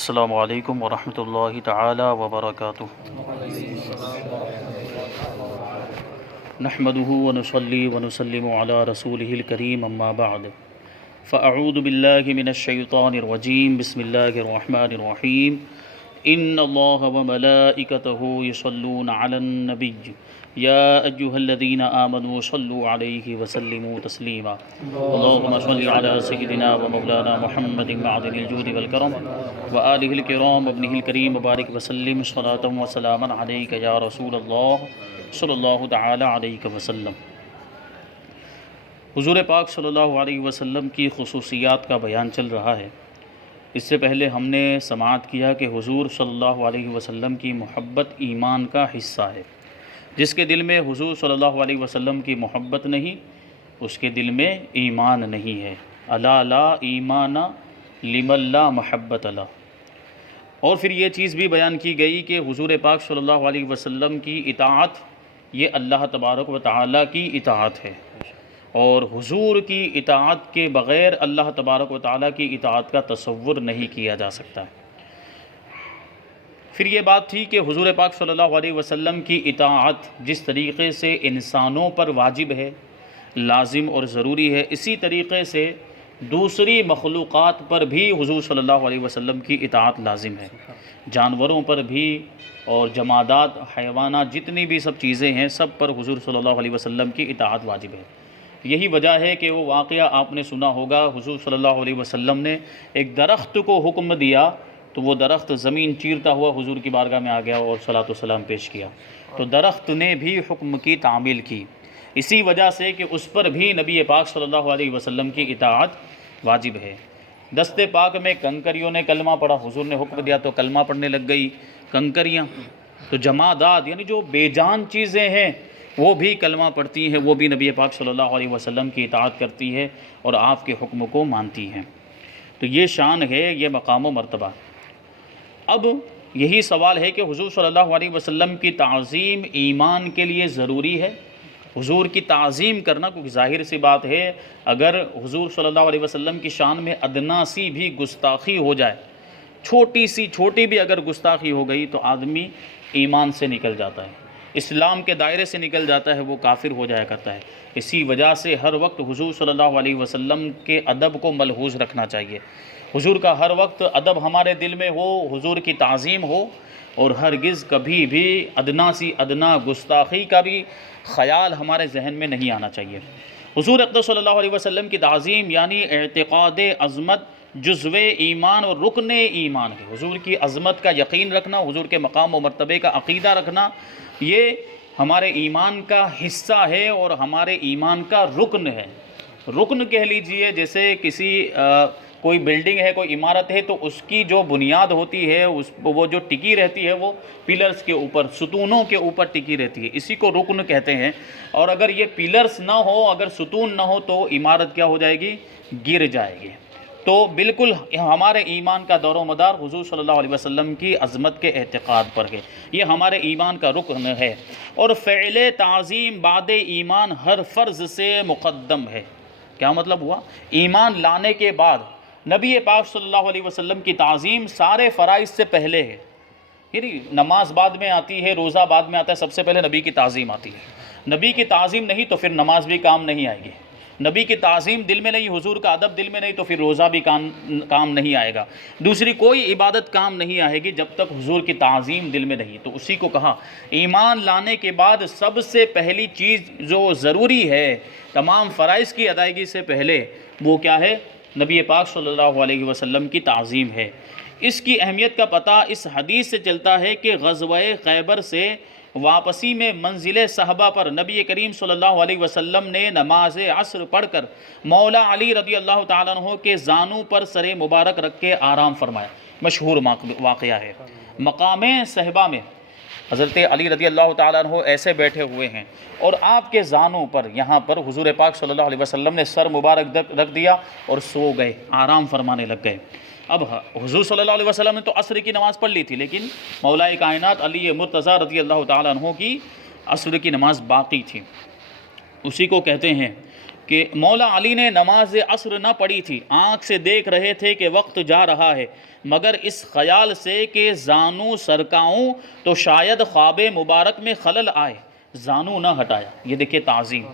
السلام علیکم ورحمۃ اللہ تعالی وبرکاتہ۔ نحمده ونصلي ونسلم على رسوله الكريم اما بعد فاعوذ باللہ من الشیطان الرجیم بسم اللہ الرحمن الرحیم ان اللہ وملائکتہ یصلون علی النبی یا ایہا الذین آمنوا صلوا علیہ وسلموا تسلیما اللہم صل علی سیدنا ومولانا محمد معدن الجود والکرم وآلہ الکرام وابنہ الکریم وبارک وسلم صلاۃ وسلاما علیک یا رسول اللہ صلی اللہ تعالی علیہ وسلم۔ حضور پاک صلی اللہ علیہ وسلم کی خصوصیات کا بیان چل رہا ہے۔ اس سے پہلے ہم نے سماعت کیا کہ حضور صلی اللہ علیہ وسلم کی محبت ایمان کا حصہ ہے۔ جس کے دل میں حضور صلی اللہ علیہ وسلم کی محبت نہیں، اس کے دل میں ایمان نہیں ہے۔ الا لا ایمان لمن لا محبت له۔ اور پھر یہ چیز بھی بیان کی گئی کہ حضور پاک صلی اللہ علیہ وسلم کی اطاعت یہ اللہ تبارک و تعالیٰ کی اطاعت ہے، اور حضور کی اطاعت کے بغیر اللہ تبارک و تعالیٰ کی اطاعت کا تصور نہیں کیا جا سکتا ہے۔ پھر یہ بات تھی کہ حضور پاک صلی اللہ علیہ وسلم کی اطاعت جس طریقے سے انسانوں پر واجب ہے، لازم اور ضروری ہے، اسی طریقے سے دوسری مخلوقات پر بھی حضور صلی اللہ علیہ وسلم کی اطاعت لازم ہے۔ جانوروں پر بھی اور جمادات، حیوانات، جتنی بھی سب چیزیں ہیں، سب پر حضور صلی اللہ علیہ وسلم کی اطاعت واجب ہے۔ یہی وجہ ہے کہ وہ واقعہ آپ نے سنا ہوگا، حضور صلی اللہ علیہ وسلم نے ایک درخت کو حکم دیا تو وہ درخت زمین چیرتا ہوا حضور کی بارگاہ میں آ گیا اور صلاۃ و سلام پیش کیا، تو درخت نے بھی حکم کی تعمیل کی، اسی وجہ سے کہ اس پر بھی نبی پاک صلی اللہ علیہ وسلم کی اطاعت واجب ہے۔ دست پاک میں کنکریوں نے کلمہ پڑھا، حضور نے حکم دیا تو کلمہ پڑھنے لگ گئی کنکریاں۔ تو جمادات یعنی جو بے جان چیزیں ہیں وہ بھی کلمہ پڑھتی ہیں، وہ بھی نبی پاک صلی اللہ علیہ وسلم کی اطاعت کرتی ہے اور آپ کے حکم کو مانتی ہیں۔ تو یہ شان ہے، یہ مقام و مرتبہ۔ اب یہی سوال ہے کہ حضور صلی اللہ علیہ وسلم کی تعظیم ایمان کے لیے ضروری ہے۔ حضور کی تعظیم کرنا، کیونکہ ظاہر سی بات ہے اگر حضور صلی اللہ علیہ وسلم کی شان میں ادنا سی بھی گستاخی ہو جائے، چھوٹی بھی اگر گستاخی ہو گئی تو آدمی ایمان سے نکل جاتا ہے، اسلام کے دائرے سے نکل جاتا ہے، وہ کافر ہو جایا کرتا ہے۔ اسی وجہ سے ہر وقت حضور صلی اللہ علیہ وسلم کے ادب کو ملحوظ رکھنا چاہیے۔ حضور کا ہر وقت ادب ہمارے دل میں ہو، حضور کی تعظیم ہو، اور ہرگز کبھی بھی ادنا سی ادنا گستاخی کا بھی خیال ہمارے ذہن میں نہیں آنا چاہیے۔ حضور اقدس صلی اللہ علیہ وسلم کی تعظیم یعنی اعتقاد عظمت جزو ایمان اور رکن ایمان ہے۔ حضور کی عظمت کا یقین رکھنا، حضور کے مقام و مرتبے کا عقیدہ رکھنا، یہ ہمارے ایمان کا حصہ ہے اور ہمارے ایمان کا رکن ہے۔ رکن کہہ لیجئے، جیسے کسی کوئی بلڈنگ ہے، کوئی عمارت ہے، تو اس کی جو بنیاد ہوتی ہے وہ جو ٹکی رہتی ہے وہ پلرز کے اوپر، ستونوں کے اوپر ٹکی رہتی ہے، اسی کو رکن کہتے ہیں۔ اور اگر یہ پلرز نہ ہو، اگر ستون نہ ہو تو عمارت کیا ہو جائے گی؟ گر جائے گی۔ تو بالکل ہمارے ایمان کا دور و مدار حضور صلی اللہ علیہ وسلم کی عظمت کے اعتقاد پر ہے، یہ ہمارے ایمان کا رکن ہے۔ اور فعل تعظیم بعد ایمان ہر فرض سے مقدم ہے۔ کیا مطلب ہوا؟ ایمان لانے کے بعد نبی پاک صلی اللہ علیہ وسلم کی تعظیم سارے فرائض سے پہلے ہے۔ یعنی نماز بعد میں آتی ہے، روزہ بعد میں آتا ہے، سب سے پہلے نبی کی تعظیم آتی ہے۔ نبی کی تعظیم نہیں تو پھر نماز بھی کام نہیں آئے گی، نبی کی تعظیم دل میں نہیں، حضور کا ادب دل میں نہیں تو پھر روزہ بھی کام نہیں آئے گا، دوسری کوئی عبادت کام نہیں آئے گی جب تک حضور کی تعظیم دل میں نہیں۔ تو اسی کو کہا ایمان لانے کے بعد سب سے پہلی چیز جو ضروری ہے تمام فرائض کی ادائیگی سے پہلے، وہ کیا ہے؟ نبی پاک صلی اللہ علیہ وسلم کی تعظیم ہے۔ اس کی اہمیت کا پتہ اس حدیث سے چلتا ہے کہ غزوہ خیبر سے واپسی میں منزل صحابہ پر نبی کریم صلی اللہ علیہ وسلم نے نماز عصر پڑھ کر مولا علی رضی اللہ تعالیٰ عنہ کے زانوں پر سر مبارک رکھ کے آرام فرمایا۔ مشہور واقعہ ہے۔ مقام صحبہ میں حضرت علی رضی اللہ تعالیٰ عنہ ایسے بیٹھے ہوئے ہیں اور آپ کے زانوں پر یہاں پر حضور پاک صلی اللہ علیہ وسلم نے سر مبارک رکھ دیا اور سو گئے، آرام فرمانے لگ گئے۔ اب حضور صلی اللہ علیہ وسلم نے تو عصر کی نماز پڑھ لی تھی، لیکن مولا کائنات علی مرتضیٰ رضی اللہ تعالیٰ عنہ کی عصر کی نماز باقی تھی۔ اسی کو کہتے ہیں کہ مولا علی نے نماز عصر نہ پڑھی تھی، آنکھ سے دیکھ رہے تھے کہ وقت جا رہا ہے، مگر اس خیال سے کہ زانو سرکاؤں تو شاید خواب مبارک میں خلل آئے، زانو نہ ہٹایا۔ یہ دیکھیں تعظیم،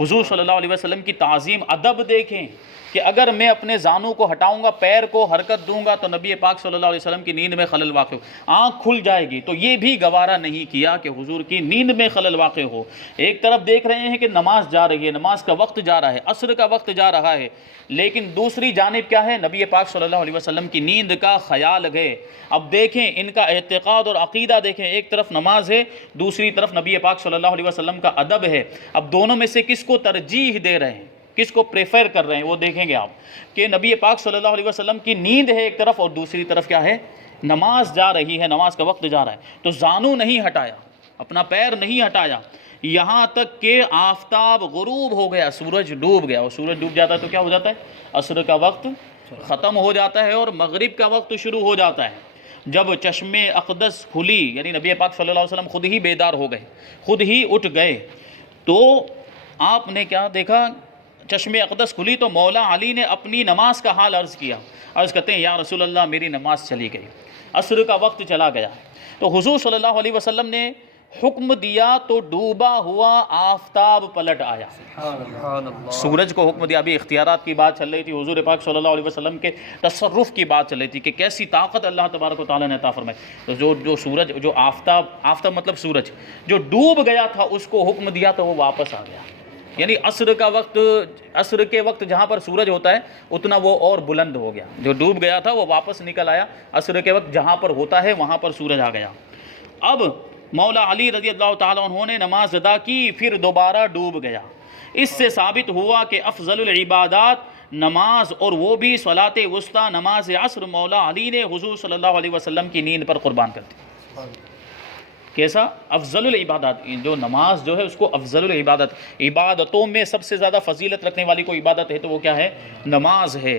حضور صلی اللہ علیہ وسلم کی تعظیم، ادب دیکھیں کہ اگر میں اپنے زانو کو ہٹاؤں گا، پیر کو حرکت دوں گا تو نبی پاک صلی اللہ علیہ وسلم کی نیند میں خلل واقع ہو، آنکھ کھل جائے گی، تو یہ بھی گوارا نہیں کیا کہ حضور کی نیند میں خلل واقع ہو۔ ایک طرف دیکھ رہے ہیں کہ نماز جا رہی ہے، نماز کا وقت جا رہا ہے، عصر کا وقت جا رہا ہے، لیکن دوسری جانب کیا ہے، نبی پاک صلی اللہ علیہ وسلم کی نیند کا خیال گئے۔ اب دیکھیں ان کا اعتقاد اور عقیدہ دیکھیں، ایک طرف نماز ہے، دوسری طرف نبی پاک صلی اللہ علیہ وسلم کا ادب ہے۔ اب دونوں میں سے کس کو ترجیح دے رہے ہیں، کس کو پریفر کر رہے ہیں، وہ دیکھیں گے آپ کہ نبی پاک صلی اللہ علیہ وسلم کی نیند ہے ایک طرف، اور دوسری طرف کیا ہے، نماز جا رہی ہے، نماز کا وقت جا رہا ہے، تو زانو نہیں ہٹایا، اپنا پیر نہیں ہٹایا، یہاں تک کہ آفتاب غروب ہو گیا، سورج ڈوب گیا۔ اور سورج ڈوب جاتا ہے تو کیا ہو جاتا ہے، عصر کا وقت ختم ہو جاتا ہے اور مغرب کا وقت شروع ہو جاتا ہے۔ جب چشم اقدس کھلی، یعنی نبی پاک صلی اللہ علیہ وسلم خود ہی بیدار ہو گئے، خود ہی اٹھ گئے، تو آپ نے کیا دیکھا، چشم اقدس کھلی تو مولا علی نے اپنی نماز کا حال عرض کیا، عرض کرتے ہیں یا رسول اللہ میری نماز چلی گئی، عصر کا وقت چلا گیا۔ تو حضور صلی اللہ علیہ وسلم نے حکم دیا تو ڈوبا ہوا آفتاب پلٹ آیا، سورج کو حکم دیا۔ ابھی اختیارات کی بات چل رہی تھی، حضور پاک صلی اللہ علیہ وسلم کے تصرف کی بات چل رہی تھی کہ کیسی طاقت اللہ تبارک و تعالیٰ نے عطا فرمائی۔ تو جو سورج، جو آفتاب مطلب سورج جو ڈوب گیا تھا، اس کو حکم دیا تو وہ واپس آ گیا، یعنی عصر کا وقت، عصر کے وقت جہاں پر سورج ہوتا ہے اتنا وہ اور بلند ہو گیا، جو ڈوب گیا تھا وہ واپس نکل آیا، عصر کے وقت جہاں پر ہوتا ہے وہاں پر سورج آ گیا۔ اب مولا علی رضی اللہ تعالیٰ عنہ نے نماز ادا کی، پھر دوبارہ ڈوب گیا۔ اس سے ثابت ہوا کہ افضل العبادات نماز، اور وہ بھی صلاۃ وسطیٰ نماز عصر، مولا علی نے حضور صلی اللہ علیہ وسلم کی نیند پر قربان کر دی۔ کیسا افضل العبادات، جو نماز جو ہے اس کو افضل العبادت، عبادتوں میں سب سے زیادہ فضیلت رکھنے والی کوئی عبادت ہے تو وہ کیا ہے، نماز ہے،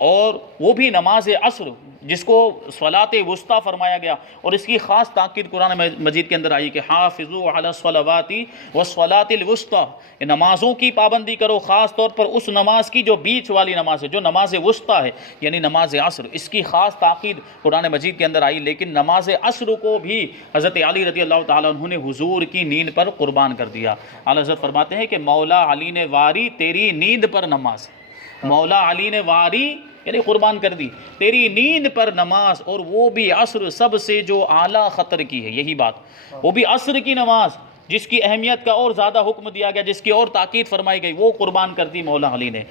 اور وہ بھی نماز عصر جس کو صلاۃ وسطیٰ فرمایا گیا، اور اس کی خاص تاکید قرآن مجید کے اندر آئی کہ حافظوا علی الصلوات والصلاۃ الوسطیٰ، نمازوں کی پابندی کرو، خاص طور پر اس نماز کی جو بیچ والی نماز ہے، جو نماز وسطیٰ ہے، یعنی نماز عصر، اس کی خاص تاکید قرآن مجید کے اندر آئی۔ لیکن نماز عصر کو بھی حضرت علی رضی اللہ تعالیٰ عنہ نے حضور کی نیند پر قربان کر دیا۔ اعلیٰ حضرت فرماتے ہیں کہ مولا علی نے واری تیری نیند پر نماز، مولا علی نے واری یعنی قربان کر دی تیری نیند پر نماز، اور وہ بھی عصر، سب سے جو اعلیٰ خطر کی ہے، یہی بات، وہ بھی عصر کی نماز جس کی اہمیت کا اور زیادہ حکم دیا گیا، جس کی اور تاکید فرمائی گئی، وہ قربان کر دی مولا علی نے۔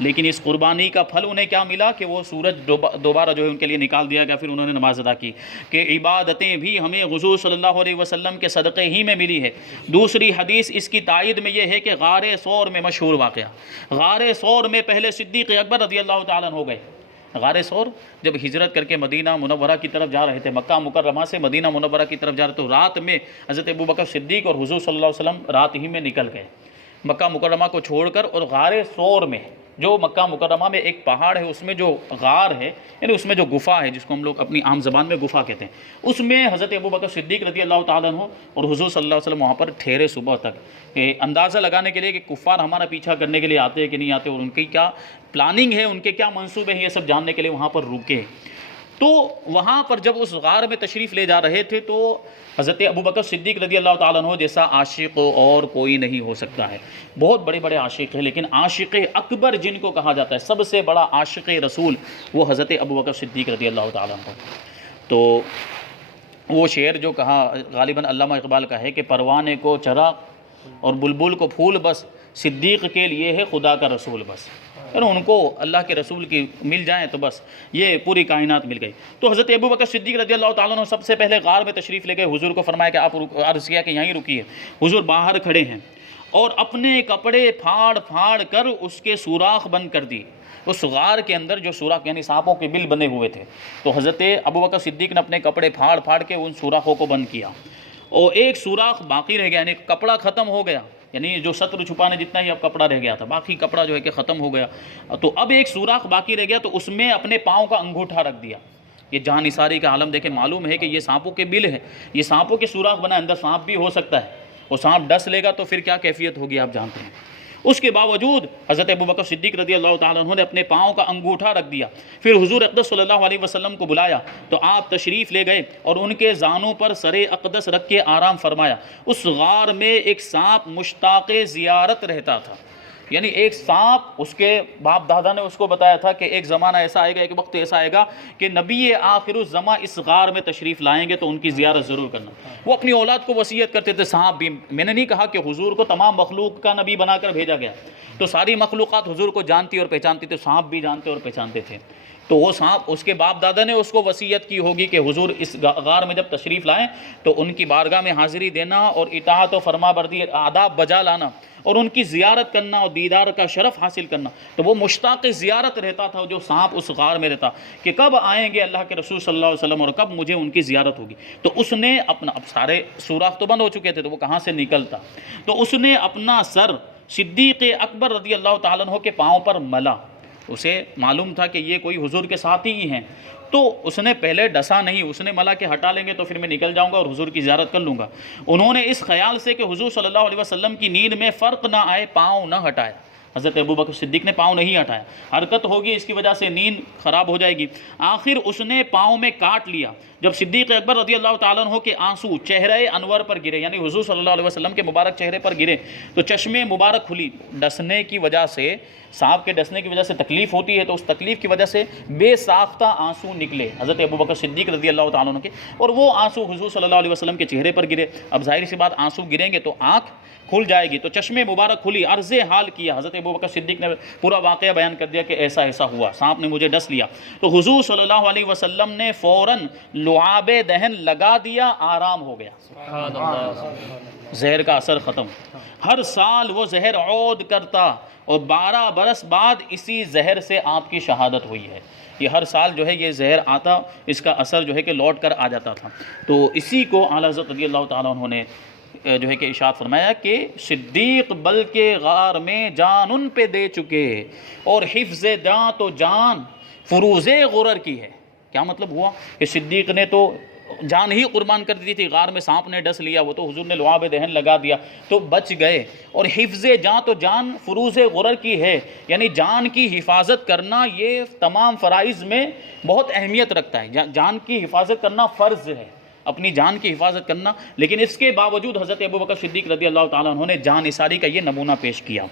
لیکن اس قربانی کا پھل انہیں کیا ملا کہ وہ سورج دوبارہ جو ہے ان کے لیے نکال دیا گیا، پھر انہوں نے نماز ادا کی کہ عبادتیں بھی ہمیں حضور صلی اللہ علیہ وسلم کے صدقے ہی میں ملی ہے۔ دوسری حدیث اس کی تائید میں یہ ہے کہ غار ثور میں مشہور واقعہ، غار ثور میں پہلے صدیق اکبر رضی اللہ تعالیٰ عنہ ہو گئے۔ غار ثور جب ہجرت کر کے مدینہ منورہ کی طرف جا رہے تھے، مکہ مکرمہ سے مدینہ منورہ کی طرف جا رہے تو رات میں حضرت ابوبکر صدیق اور حضور صلی اللہ علیہ وسلم رات ہی میں نکل گئے مکہ مکرمہ کو چھوڑ کر، اور غار ثور میں، جو مکہ مکرمہ میں ایک پہاڑ ہے، اس میں جو غار ہے، یعنی اس میں جو گفا ہے، جس کو ہم لوگ اپنی عام زبان میں گفا کہتے ہیں، اس میں حضرت ابوبکر صدیق رضی اللہ تعالیٰ عنہ اور حضور صلی اللہ علیہ وسلم وہاں پر ٹھہرے صبح تک، اندازہ لگانے کے لیے کہ کفار ہمارا پیچھا کرنے کے لیے آتے ہیں کہ نہیں آتے، اور ان کی کیا پلاننگ ہے، ان کے کیا منصوبے ہیں، یہ سب جاننے کے لیے وہاں پر رکے۔ تو وہاں پر جب اس غار میں تشریف لے جا رہے تھے تو حضرت ابوبکر صدیق رضی اللہ تعالیٰ عنہ جیسا عاشق اور کوئی نہیں ہو سکتا ہے، بہت بڑے بڑے عاشق ہیں، لیکن عاشق اکبر جن کو کہا جاتا ہے، سب سے بڑا عاشق رسول، وہ حضرت ابوبکر صدیق رضی اللہ تعالیٰ عنہ۔ تو وہ شعر جو کہا غالباً علامہ اقبال کا ہے کہ پروانے کو چراغ اور بلبل کو پھول بس، صدیق کے لیے ہے خدا کا رسول بس، یعنی ان کو اللہ کے رسول کی مل جائیں تو بس یہ پوری کائنات مل گئی۔ تو حضرت ابوبکر صدیق رضی اللہ تعالیٰ عنہ سب سے پہلے غار میں تشریف لے گئے، حضور کو فرمایا کہ آپ عرض کیا کہ یہیں رکیے، حضور باہر کھڑے ہیں، اور اپنے کپڑے پھاڑ پھاڑ کر اس کے سوراخ بند کر دی۔ اس غار کے اندر جو سوراخ یعنی سانپوں کے بل بنے ہوئے تھے، تو حضرت ابوبکر صدیق نے اپنے کپڑے پھاڑ پھاڑ کے ان سوراخوں کو بند کیا، اور ایک سوراخ باقی رہ گیا، یعنی کپڑا ختم ہو گیا، یعنی جو ستر چھپانے جتنا ہی اب کپڑا رہ گیا تھا، باقی کپڑا جو ہے کہ ختم ہو گیا، تو اب ایک سوراخ باقی رہ گیا، تو اس میں اپنے پاؤں کا انگوٹھا رکھ دیا۔ یہ جان نثاری کا عالم دیکھیں، معلوم ہے کہ یہ سانپوں کے بل ہے، یہ سانپوں کے سوراخ بنا، اندر سانپ بھی ہو سکتا ہے، اور سانپ ڈس لے گا تو پھر کیا کیفیت ہوگی آپ جانتے ہیں۔ اس کے باوجود حضرت ابوبکر صدیق رضی اللہ تعالیٰ عنہ نے اپنے پاؤں کا انگوٹھا رکھ دیا. پھر حضور اقدس صلی اللہ علیہ وسلم کو بلایا تو آپ تشریف لے گئے اور ان کے زانوں پر سر اقدس رکھ کے آرام فرمایا. اس غار میں ایک سانپ مشتاق زیارت رہتا تھا. یعنی ایک سانپ، اس کے باپ دادا نے اس کو بتایا تھا کہ ایک زمانہ ایسا آئے گا، ایک وقت ایسا آئے گا کہ نبی آخر الزماں اس غار میں تشریف لائیں گے تو ان کی زیارت ضرور کرنا. وہ اپنی اولاد کو وصیت کرتے تھے. سانپ بھی، میں نے نہیں کہا کہ حضور کو تمام مخلوق کا نبی بنا کر بھیجا گیا، تو ساری مخلوقات حضور کو جانتی اور پہچانتی تھے، سانپ بھی جانتے اور پہچانتے تھے. تو وہ سانپ، اس کے باپ دادا نے اس کو وصیت کی ہوگی کہ حضور اس غار میں جب تشریف لائیں تو ان کی بارگاہ میں حاضری دینا اور اطاعت و فرما بردی آداب بجا لانا اور ان کی زیارت کرنا اور دیدار کا شرف حاصل کرنا. تو وہ مشتاق زیارت رہتا تھا جو سانپ اس غار میں رہتا کہ کب آئیں گے اللہ کے رسول صلی اللہ علیہ وسلم اور کب مجھے ان کی زیارت ہوگی. تو اس نے اپنا، اب سارے سوراخ تو بند ہو چکے تھے تو وہ کہاں سے نکلتا، تو اس نے اپنا سر صدیق اکبر رضی اللہ تعالیٰ عنہ کے پاؤں پر ملا. اسے معلوم تھا کہ یہ کوئی حضور کے ساتھی ہی ہیں، تو اس نے پہلے ڈسا نہیں، اس نے ملا کہ ہٹا لیں گے تو پھر میں نکل جاؤں گا اور حضور کی زیارت کر لوں گا. انہوں نے اس خیال سے کہ حضور صلی اللہ علیہ وسلم کی نیند میں فرق نہ آئے پاؤں نہ ہٹایا. حضرت ابوبکر صدیق نے پاؤں نہیں ہٹایا، حرکت ہوگی اس کی وجہ سے نیند خراب ہو جائے گی. آخر اس نے پاؤں میں کاٹ لیا. جب صدیق اکبر رضی اللہ تعالیٰ عنہ کے آنسو چہرے انور پر گرے، یعنی حضور صلی اللہ علیہ وسلم کے مبارک چہرے پر گرے، تو چشمے مبارک کھلی. ڈسنے کی وجہ سے، سانپ کے ڈسنے کی وجہ سے تکلیف ہوتی ہے، تو اس تکلیف کی وجہ سے بے ساختہ آنسو نکلے حضرت ابوبکر صدیق رضی اللہ تعالیٰ عنہ کے، اور وہ آنسو حضور صلی اللہ علیہ وسلم کے چہرے پر گرے. اب ظاہر سی بات، آنسو گریں گے تو آنکھ کھل جائے گی، تو چشمے مبارک کھلی. عرض حال کیا، حضرت ابوبکر صدیق نے پورا واقعہ بیان کر دیا کہ ایسا ایسا ہوا، سانپ نے مجھے ڈس لیا. تو حضور صلی اللہ علیہ وسلم نے فوراً لعاب دہن لگا دیا، آرام ہو گیا. زہر کا اثر ختم. ہر سال وہ زہر عود کرتا اور 12 برس بعد اسی زہر سے آپ کی شہادت ہوئی ہے. یہ ہر سال جو ہے یہ زہر آتا، اس کا اثر جو ہے کہ لوٹ کر آ جاتا تھا. تو اسی کو اعلیٰ حضرت رضی اللہ تعالیٰ عنہ نے جو ہے کہ ارشاد فرمایا کہ صدیق بلکہ غار میں جان ان پہ دے چکے اور حفظ جان تو جان فروز غرر کی ہے. کیا مطلب ہوا کہ صدیق نے تو جان ہی قربان کر دی تھی، غار میں سانپ نے ڈس لیا، وہ تو حضور نے لعاب دہن لگا دیا تو بچ گئے. اور حفظ جان تو جان فروز غرر کی ہے، یعنی جان کی حفاظت کرنا یہ تمام فرائض میں بہت اہمیت رکھتا ہے. جان کی حفاظت کرنا فرض ہے، اپنی جان کی حفاظت کرنا. لیکن اس کے باوجود حضرت ابوبکر صدیق رضی اللہ تعالیٰ عنہ نے جان نثاری کا یہ نمونہ پیش کیا.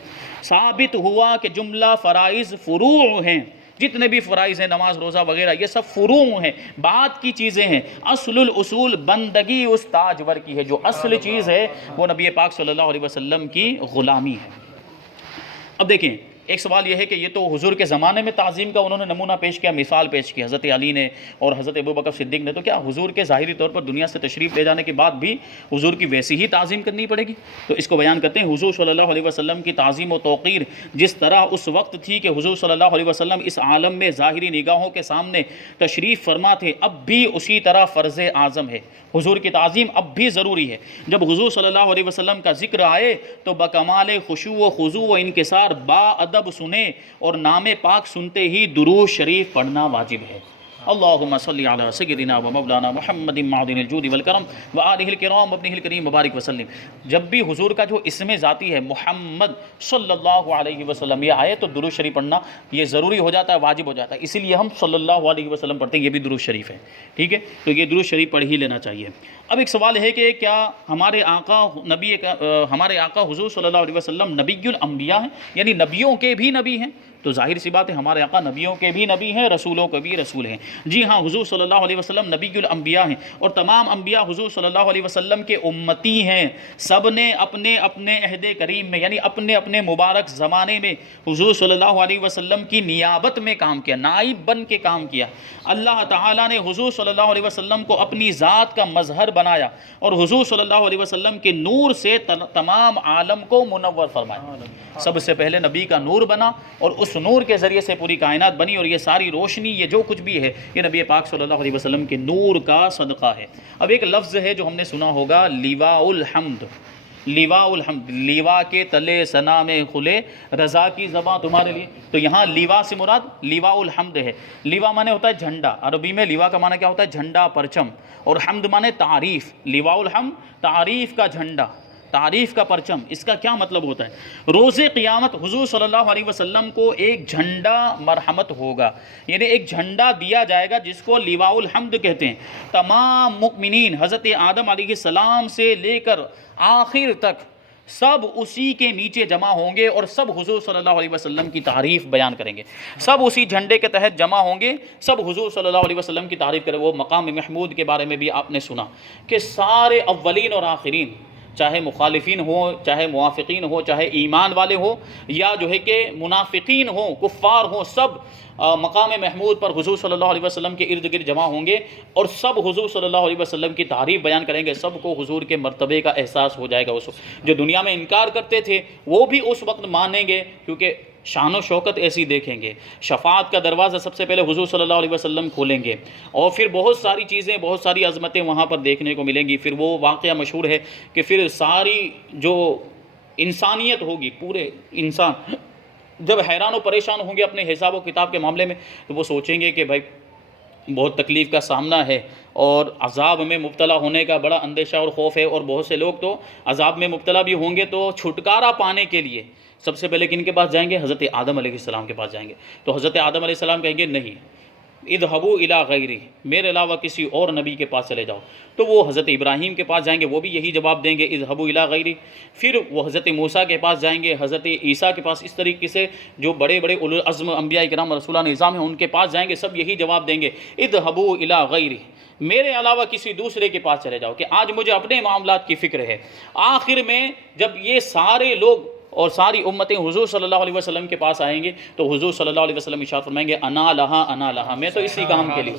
ثابت ہوا کہ جملہ فرائض فروع ہیں. جتنے بھی فرائض ہیں، نماز روزہ وغیرہ، یہ سب فروع ہیں، بعد کی چیزیں ہیں. اصل الاصول بندگی اس تاجور کی ہے. جو اصل چیز ہے وہ نبی پاک صلی اللہ علیہ وسلم کی غلامی ہے. اب دیکھیں، ایک سوال یہ ہے کہ یہ تو حضور کے زمانے میں تعظیم کا انہوں نے نمونہ پیش کیا، مثال پیش کی حضرت علی نے اور حضرت ابوبکر صدیق نے، تو کیا حضور کے ظاہری طور پر دنیا سے تشریف لے جانے کے بعد بھی حضور کی ویسی ہی تعظیم کرنی پڑے گی؟ تو اس کو بیان کرتے ہیں. حضور صلی اللہ علیہ وسلم کی تعظیم و توقیر جس طرح اس وقت تھی کہ حضور صلی اللہ علیہ وسلم اس عالم میں ظاہری نگاہوں کے سامنے تشریف فرما تھے، اب بھی اسی طرح فرض اعظم ہے. حضور کی تعظیم اب بھی ضروری ہے. جب حضور صلی اللہ علیہ وسلم کا ذکر آئے تو بکمال خشوع و خضوع و انکسار با ادب سنیں اور نام پاک سنتے ہی درود شریف پڑھنا واجب ہے. اللہم صلی علی سیدنا و مولانا محمد معدن الجود والکرم و آلہ الکرام وابنہ الکریم مبارک وسلم. جب بھی حضور کا جو اسم ذاتی ہے محمد صلی اللہ علیہ وسلم یہ آئے تو درود شریف پڑھنا یہ ضروری ہو جاتا ہے، واجب ہو جاتا ہے. اسی لیے ہم صلی اللہ علیہ وسلم پڑھتے ہیں، یہ بھی درود شریف ہے. ٹھیک ہے، تو یہ درود شریف پڑھ ہی لینا چاہیے. اب ایک سوال ہے کہ کیا ہمارے آقا حضور صلی اللہ علیہ وسلم نبی الانبیاء ہیں، یعنی نبیوں کے بھی نبی ہیں؟ تو ظاہر سی بات ہے ہمارے آقا نبیوں کے بھی نبی ہیں، رسولوں کے بھی رسول ہیں. جی ہاں، حضور صلی اللہ علیہ وسلم نبی الانبیاء ہیں اور تمام انبیاء حضور صلی اللہ علیہ وسلم کے امتی ہیں. سب نے اپنے اپنے عہد کریم میں، یعنی اپنے اپنے مبارک زمانے میں حضور صلی اللہ علیہ وسلم کی نیابت میں کام کیا، نائب بن کے کام کیا. اللہ تعالیٰ نے حضور صلی اللہ علیہ وسلم کو اپنی ذات کا مظہر بنایا اور حضور صلی اللہ علیہ وسلم کے نور سے تمام عالم کو منور فرمایا. سب سے پہلے نبی کا نور بنا اور اس نور کے ذریعے سے پوری کائنات بنی، اور یہ ساری روشنی، یہ جو کچھ بھی ہے، یہ نبی پاک صلی اللہ علیہ وسلم کے نور کا صدقہ ہے. اب ایک لفظ ہے جو ہم نے سنا ہوگا، لیواء الحمد. لیواء الحمد، لیوا کے تلے ثنا میں کھلے رضا کی زباں تمہارے لیے. تو یہاں لیوا سے مراد لیواء الحمد ہے. لیوا مانے ہوتا ہے جھنڈا، عربی میں لیوا کا معنی کیا ہوتا ہے؟ جھنڈا، پرچم. اور حمد مانے تعریف. لیواء الحمد تعریف کا جھنڈا، تعریف کا پرچم، اس کا کیا مطلب ہوتا ہے؟ روز قیامت حضور صلی اللہ علیہ وسلم کو ایک جھنڈا مرحمت ہوگا، یعنی ایک جھنڈا دیا جائے گا جس کو لواء الحمد کہتے ہیں۔ تمام مؤمنین حضرت آدم علیہ السلام سے لے کر آخر تک سب اسی کے نیچے جمع ہوں گے اور سب حضور صلی اللہ علیہ وسلم کی تعریف بیان کریں گے، سب اسی جھنڈے کے تحت جمع ہوں گے، سب حضور صلی اللہ علیہ وسلم کی تعریف کریں۔ وہ مقام محمود کے بارے میں بھی آپ نے سنا کہ سارے اولین اور آخرین، چاہے مخالفین ہوں، چاہے موافقین ہوں، چاہے ایمان والے ہوں یا جو ہے کہ منافقین ہوں، کفار ہوں، سب مقام محمود پر حضور صلی اللہ علیہ وسلم کے ارد گرد جمع ہوں گے اور سب حضور صلی اللہ علیہ وسلم کی تعریف بیان کریں گے۔ سب کو حضور کے مرتبے کا احساس ہو جائے گا۔ اس جو دنیا میں انکار کرتے تھے وہ بھی اس وقت مانیں گے، کیونکہ شان و شوکت ایسی دیکھیں گے۔ شفاعت کا دروازہ سب سے پہلے حضور صلی اللہ علیہ وسلم کھولیں گے اور پھر بہت ساری چیزیں، بہت ساری عظمتیں وہاں پر دیکھنے کو ملیں گی۔ پھر وہ واقعہ مشہور ہے کہ پھر ساری جو انسانیت ہوگی، پورے انسان جب حیران و پریشان ہوں گے اپنے حساب و کتاب کے معاملے میں، تو وہ سوچیں گے کہ بھائی بہت تکلیف کا سامنا ہے اور عذاب میں مبتلا ہونے کا بڑا اندیشہ اور خوف ہے، اور بہت سے لوگ تو عذاب میں مبتلا بھی ہوں گے، تو چھٹکارا پانے کے لیے سب سے پہلے کن کے پاس جائیں گے؟ حضرت آدم علیہ السلام کے پاس جائیں گے۔ تو حضرت آدم علیہ السلام کہیں گے نہیں، اذهبوا الی غیری، میرے علاوہ کسی اور نبی کے پاس چلے جاؤ۔ تو وہ حضرت ابراہیم کے پاس جائیں گے، وہ بھی یہی جواب دیں گے اذهبوا الی غیری۔ پھر وہ حضرت موسیٰ کے پاس جائیں گے، حضرت عیسیٰ کے پاس، اس طریقے سے جو بڑے بڑے اولو العزم انبیاء کرام رسولان نظام ہیں ان کے پاس جائیں گے، سب یہی جواب دیں گے اذهبوا الی غیری، میرے علاوہ کسی دوسرے کے پاس چلے جاؤ کہ آج مجھے اپنے معاملات کی فکر ہے۔ آخر میں جب یہ سارے لوگ اور ساری امتیں حضور صلی اللہ علیہ وسلم کے پاس آئیں گے تو حضور صلی اللہ علیہ وسلم ارشاد فرمائیں گے انا لہا انا لہا، میں تو اسی کام کے لیے،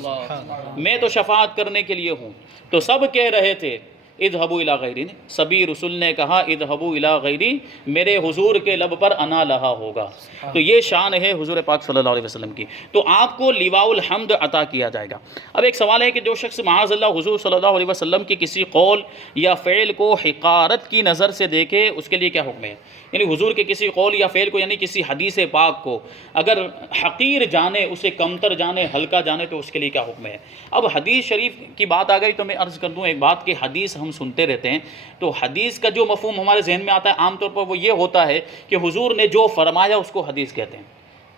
میں تو شفاعت کرنے کے لیے ہوں۔ تو سب کہہ رہے تھے اذهبوا الی غیری، سبھی رسول نے کہا اذهبوا الی غیری، میرے حضور کے لب پر انا لہا ہوگا۔ تو یہ شان ہے حضور پاک صلی اللہ علیہ وسلم کی، تو آپ کو لواء الحمد عطا کیا جائے گا۔ اب ایک سوال ہے کہ جو شخص معاذ اللہ حضور صلی اللہ علیہ وسلم کی کسی قول یا فعل کو حقارت کی نظر سے دیکھے، اس کے لیے کیا حکم ہے؟ یعنی حضور کے کسی قول یا فعل کو، یعنی کسی حدیث پاک کو اگر حقیر جانے، اسے کمتر جانے، ہلکا جانے، تو اس کے لیے کیا حکم ہے؟ اب حدیث شریف کی بات آ گئی تو میں عرض کر دوں ایک بات کہ حدیث ہم سنتے رہتے ہیں، تو حدیث کا جو مفہوم ہمارے ذہن میں آتا ہے عام طور پر وہ یہ ہوتا ہے کہ حضور نے جو فرمایا اس کو حدیث کہتے ہیں۔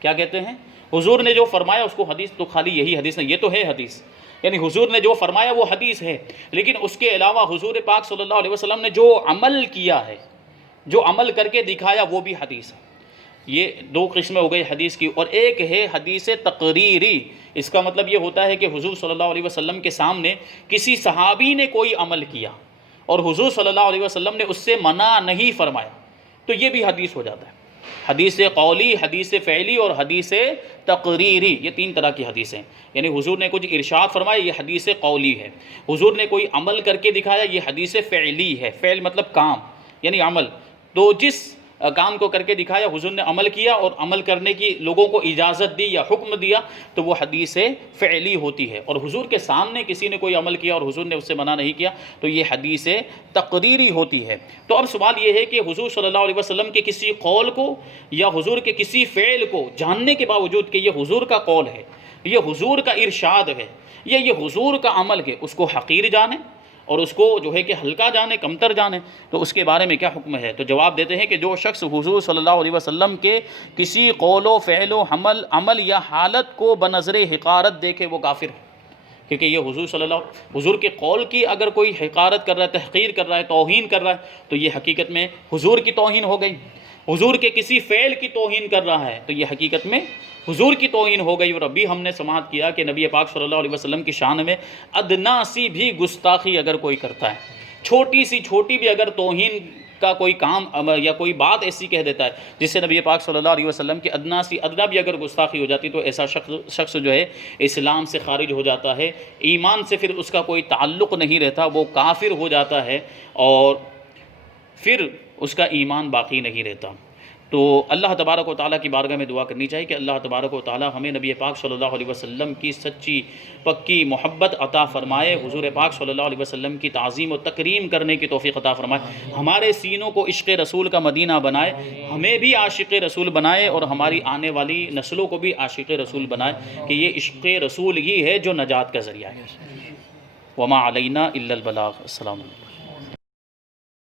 کیا کہتے ہیں؟ حضور نے جو فرمایا اس کو حدیث، تو خالی یہی حدیث نہیں، یہ تو ہے حدیث، یعنی حضور نے جو فرمایا وہ حدیث ہے، لیکن اس کے علاوہ حضور پاک صلی اللہ علیہ وسلم نے جو عمل کیا ہے، جو عمل کر کے دکھایا، وہ بھی حدیث ہے۔ یہ دو قسمیں ہو گئی حدیث کی، اور ایک ہے حدیث تقریری۔ اس کا مطلب یہ ہوتا ہے کہ حضور صلی اللہ علیہ وسلم کے سامنے کسی صحابی نے کوئی عمل کیا اور حضور صلی اللہ علیہ وسلم نے اس سے منع نہیں فرمایا، تو یہ بھی حدیث ہو جاتا ہے۔ حدیث قولی، حدیث فعلی اور حدیث تقریری، یہ تین طرح کی حدیثیں، یعنی حضور نے کچھ ارشاد فرمایا، یہ حدیث قولی ہے۔ حضور نے کوئی عمل کر کے دکھایا، یہ حدیث فعلی ہے۔ فعل مطلب کام، یعنی عمل، تو جس کام کو کر کے دکھایا، حضور نے عمل کیا اور عمل کرنے کی لوگوں کو اجازت دی یا حکم دیا، تو وہ حدیث فعلی ہوتی ہے۔ اور حضور کے سامنے کسی نے کوئی عمل کیا اور حضور نے اس سے منع نہیں کیا، تو یہ حدیث تقریری ہوتی ہے۔ تو اب سوال یہ ہے کہ حضور صلی اللہ علیہ وسلم کے کسی قول کو یا حضور کے کسی فعل کو جاننے کے باوجود کہ یہ حضور کا قول ہے، یہ حضور کا ارشاد ہے، یا یہ حضور کا عمل ہے، اس کو حقیر جانے اور اس کو جو ہے کہ ہلکا جانے، کمتر جانے، تو اس کے بارے میں کیا حکم ہے؟ تو جواب دیتے ہیں کہ جو شخص حضور صلی اللہ علیہ وسلم کے کسی قول و فعل و عمل یا حالت کو بنظر حقارت دیکھے وہ کافر ہے، کیونکہ یہ حضور کے قول کی اگر کوئی حقارت کر رہا ہے، تحقیر کر رہا ہے، توہین کر رہا ہے، تو یہ حقیقت میں حضور کی توہین ہو گئی۔ حضور کے کسی فعل کی توہین کر رہا ہے تو یہ حقیقت میں حضور کی توہین ہو گئی۔ اور ابھی ہم نے سماعت کیا کہ نبی پاک صلی اللہ علیہ وسلم کی شان میں ادنا سی بھی گستاخی اگر کوئی کرتا ہے، چھوٹی بھی اگر توہین کا کوئی کام یا کوئی بات ایسی کہہ دیتا ہے جس سے نبی پاک صلی اللہ علیہ وسلم کی ادنا بھی اگر گستاخی ہو جاتی، تو ایسا شخص جو ہے اسلام سے خارج ہو جاتا ہے، ایمان سے پھر اس کا کوئی تعلق نہیں رہتا، وہ کافر ہو جاتا ہے اور پھر اس کا ایمان باقی نہیں رہتا۔ تو اللہ تبارک و تعالیٰ کی بارگاہ میں دعا کرنی چاہیے کہ اللہ تبارک و تعالیٰ ہمیں نبی پاک صلی اللہ علیہ وسلم کی سچی پکی محبت عطا فرمائے، حضور پاک صلی اللہ علیہ وسلم کی تعظیم و تکریم کرنے کی توفیق عطا فرمائے، ہمارے سینوں کو عشق رسول کا مدینہ بنائے، ہمیں بھی عاشق رسول بنائے اور ہماری آنے والی نسلوں کو بھی عاشق رسول بنائے، کہ یہ عشق رسول ہی ہے جو نجات کا ذریعہ ہے۔ وما علینا الا البلاغ۔ السلام علیکم۔